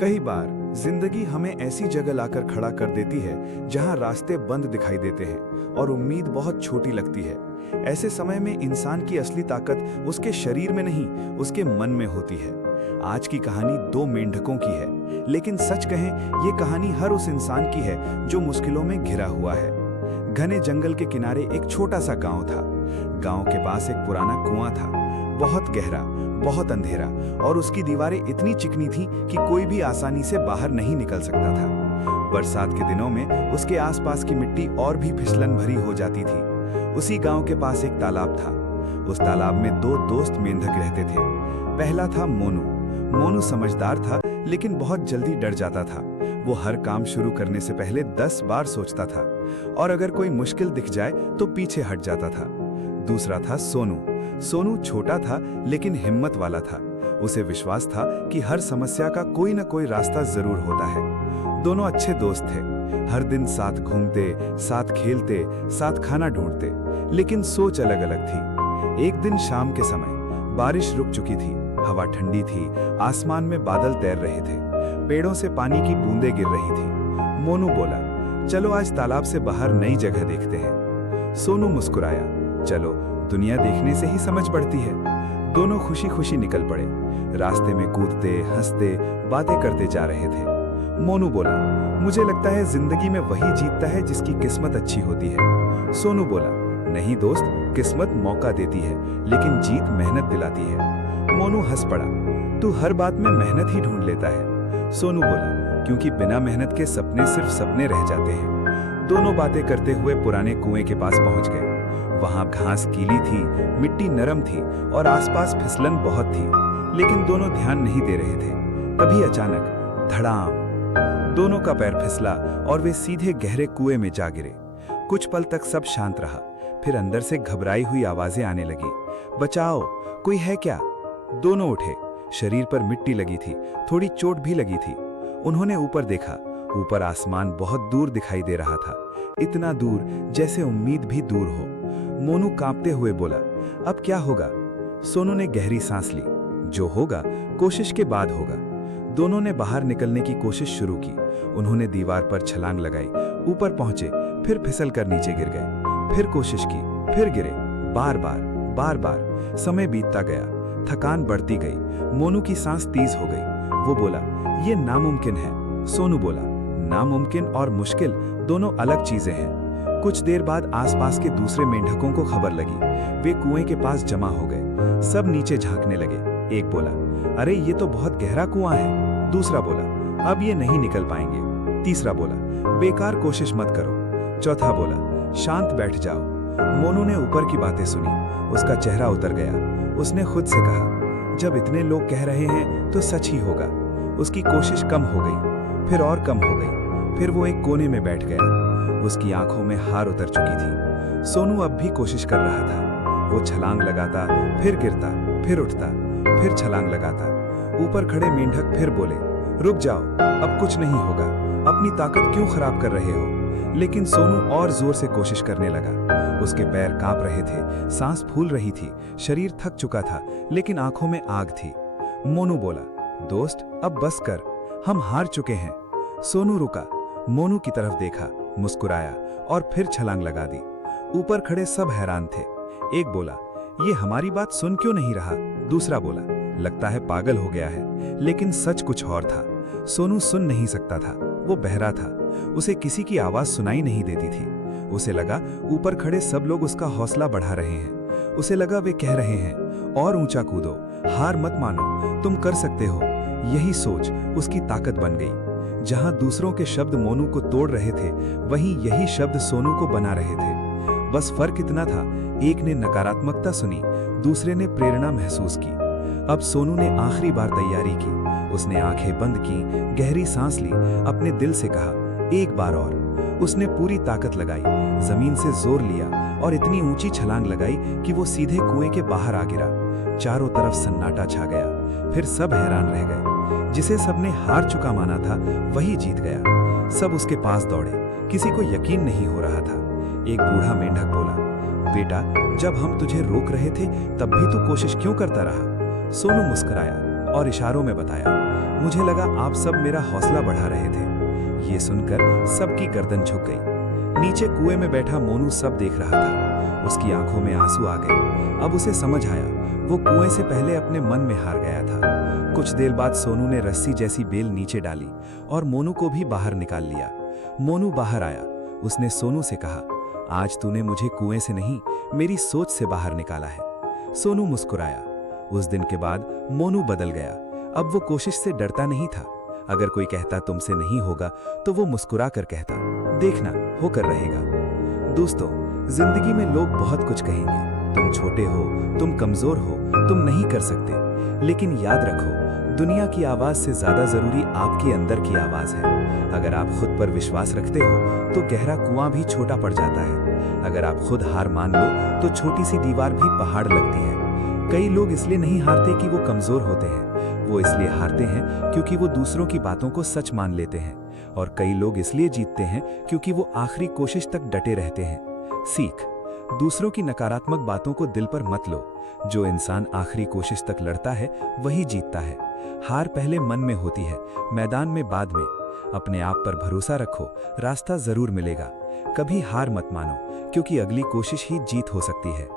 कई बार जिंदगी हमें ऐसी जगह लाकर खड़ा कर देती है जहां रास्ते बंद दिखाई देते हैं और उम्मीद बहुत छोटी लगती है। ऐसे समय में इंसान की असली ताकत उसके शरीर में नहीं, उसके मन में होती है। आज की कहानी दो मेंढकों की है, लेकिन सच कहें ये कहानी हर उस इंसान की है जो मुश्किलों में घिरा हुआ है। घने जंगल के किनारे एक छोटा सा गांव था। गांव के पास एक पुराना कुआं था, बहुत गहरा, बहुत अंधेरा, और उसकी दीवारें इतनी चिकनी थी कि कोई भी आसानी से बाहर नहीं निकल सकता था। बरसात के दिनों में उसके आसपास की मिट्टी और भी फिसलन भरी हो जाती थी। उसी गांव के पास एक तालाब था। उस तालाब में दो दोस्त मेंढक रहते थे। पहला था मोनू। मोनू समझदार था, लेकिन बहुत जल्दी डर जाता था। वो हर काम शुरू करने से पहले 10 बार सोचता था, और अगर कोई मुश्किल दिख जाए तो पीछे हट जाता था। दूसरा था सोनू। सोनू छोटा था, लेकिन हिम्मत वाला था। उसे विश्वास था कि हर समस्या का कोई न कोई रास्ता जरूर होता है। दोनों अच्छे दोस्त थे। हर दिन साथ घूमते, साथ खेलते, साथ खाना ढूंढते, लेकिन सोच अलग अलग थी। एक दिन शाम के समय बारिश रुक चुकी थी, हवा ठंडी थी, आसमान में बादल तैर रहे थे, पेड़ों से पानी की बूंदें गिर रही थी। मोनू बोला, चलो आज तालाब से बाहर नई जगह देखते हैं। सोनू मुस्कुराया, चलो, दुनिया देखने से ही समझ बढ़ती है। दोनों खुशी खुशी निकल पड़े। रास्ते में कूदते, हंसते, बातें करते जा रहे थे। मोनू बोला, मुझे लगता है जिंदगी में वही जीतता है जिसकी किस्मत अच्छी होती है। सोनू बोला, नहीं दोस्त, किस्मत मौका देती है, लेकिन जीत मेहनत दिलाती है। मोनू हंस पड़ा, तू हर बात में मेहनत ही ढूंढ लेता है। सोनू बोला, क्योंकि बिना मेहनत के सपने सिर्फ सपने रह जाते हैं। दोनों बातें करते हुए पुराने कुएं के पास पहुंच गए। वहां घास गीली थी, मिट्टी नरम थी, और आसपास फिसलन बहुत थी, लेकिन दोनों ध्यान नहीं दे रहे थे। तभी अचानक धड़ाम, दोनों का पैर फिसला और वे सीधे गहरे कुएं में जा गिरे। कुछ पल तक सब शांत रहा, फिर अंदर से घबराई हुई आवाजें आने लगी, बचाओ, कोई है क्या? दोनों उठे। शरीर पर मिट्टी लगी थी, थोड़ी चोट भी लगी थी। उन्होंने ऊपर देखा। ऊपर आसमान बहुत दूर दिखाई दे रहा था, इतना दूर जैसे उम्मीद भी दूर हो। मोनू कांपते हुए बोला, अब क्या होगा? सोनू ने गहरी सांस ली, जो होगा कोशिश के बाद होगा। दोनों ने बाहर निकलने की कोशिश शुरू की। उन्होंने दीवार पर छलांग लगाई, ऊपर पहुंचे, फिर फिसल कर नीचे गिर गए। फिर कोशिश की, फिर गिरे, बार बार, बार बार। समय बीतता गया, थकान बढ़ती गई, मोनू की सांस तेज हो गई। वो बोला, ये नामुमकिन है। सोनू बोला, नामुमकिन और मुश्किल दोनों अलग चीजें हैं। कुछ देर बाद आसपास के दूसरे मेंढकों को खबर लगी। वे कुएं के पास जमा हो गए। सब नीचे झांकने लगे। एक बोला, अरे ये तो बहुत गहरा कुआं है। दूसरा बोला, अब ये नहीं निकल पाएंगे। तीसरा बोला, बेकार कोशिश मत करो। चौथा बोला, शांत बैठ जाओ। मोनू ने ऊपर की बातें सुनी, उसका चेहरा उतर गया। उसने खुद से कहा, जब इतने लोग कह रहे हैं तो सच ही होगा। उसकी कोशिश कम हो गई, फिर और कम हो गई। फिर वो एक कोने में बैठ गया। उसकी आंखों में हार उतर चुकी थी। सोनू अब भी कोशिश कर रहा था। वो छलांग लगाता, फिर गिरता, फिर उठता, फिर छलांग लगाता। ऊपर खड़े मेंढक फिर बोले, रुक जाओ, अब कुछ नहीं होगा, अपनी ताकत क्यों खराब कर रहे हो? लेकिन सोनू और जोर से कोशिश करने लगा। उसके पैर कांप रहे थे, सांस फूल रही थी, शरीर थक चुका था, लेकिन आंखों में आग थी। मोनू बोला, दोस्त, अब बस कर, हम हार चुके हैं। सोनू रुका, मोनू की तरफ देखा, मुस्कुराया और फिर छलांग लगा दी। ऊपर खड़े सब हैरान थे। एक बोला, ये हमारी बात सुन क्यों नहीं रहा? दूसरा बोला, लगता है पागल हो गया है। लेकिन सच कुछ और था। सोनू सुन नहीं सकता था, वो बहरा था। उसे किसी की आवाज सुनाई नहीं देती थी। उसे लगा ऊपर खड़े सब लोग उसका हौसला बढ़ा रहे हैं। उसे लगा वे कह रहे हैं, और ऊंचा कूदो, हार मत मानो, तुम कर सकते हो। यही सोच उसकी ताकत बन गई। जहां दूसरों के शब्द मोनू को तोड़ रहे थे, वहीं यही शब्द सोनू को बना रहे थे। बस फर्क इतना था, एक ने नकारात्मकता सुनी, दूसरे ने प्रेरणा महसूस की। अब सोनू ने आखिरी बार तैयारी की। उसने आंखें बंद की, गहरी सांस ली, अपने दिल से कहा, एक बार और। उसने पूरी ताकत लगाई, जमीन से जोर लिया और इतनी ऊंची छलांग लगाई कि वो सीधे कुएं के बाहर आ गिरा। चारों तरफ सन्नाटा छा गया। फिर सब हैरान रह गए। जिसे सबने हार चुका माना था, वही जीत गया। सब उसके पास दौड़े, किसी को यकीन नहीं हो रहा था। एक बूढ़ा मेंढक बोला, बेटा, जब हम तुझे रोक रहे थे तब भी तू कोशिश क्यों करता रहा? सोनू मुस्कुराया और इशारों में बताया। मुझे लगा आप सब मेरा हौसला बढ़ा रहे थे। ये सुनकर सबकी गर्दन झुक गई। नीचे कुएं में बैठा मोनू सब देख रहा था। उसकी आंखों में आंसू आ गए। अब उसे समझ आया, वो कुएं से पहले अपने मन में हार गया था। कुछ देर बाद सोनू ने रस्सी जैसी बेल नीचे डाली और मोनू को भी बाहर निकाल लिया। मोनू बाहर आया। उसने सोनू से कहा, आज तूने मुझे कुएं से नहीं, मेरी सोच से बाहर निकाला है। सोनू मुस्कुराया। उस दिन के बाद मोनू बदल गया। अब वो कोशिश से डरता नहीं था। अगर कोई कहता तुमसे नहीं होगा तो वो मुस्कुरा कर कहता, देखना होकर रहेगा। दोस्तों, जिंदगी में लोग बहुत कुछ कहेंगे। तुम छोटे हो, तुम कमजोर हो, तुम नहीं कर सकते। लेकिन याद रखो, दुनिया की आवाज से ज्यादा जरूरी आपके अंदर की आवाज है। अगर आप खुद पर विश्वास रखते हो तो गहरा कुआं भी छोटा पड़ जाता है। अगर आप खुद हार मान लो तो छोटी सी दीवार भी पहाड़ लगती है। कई लोग इसलिए नहीं हारते कि वो कमजोर होते हैं, वो इसलिए हारते हैं क्योंकि वो दूसरों की बातों को सच मान लेते हैं। और कई लोग इसलिए जीतते हैं क्योंकि वो आखिरी कोशिश तक डटे रहते हैं। सीख, दूसरों की नकारात्मक बातों को दिल पर मत लो। जो इंसान आखिरी कोशिश तक लड़ता है वही जीतता है। हार पहले मन में होती है, मैदान में बाद में। अपने आप पर भरोसा रखो, रास्ता जरूर मिलेगा। कभी हार मत मानो, क्योंकि अगली कोशिश ही जीत हो सकती है।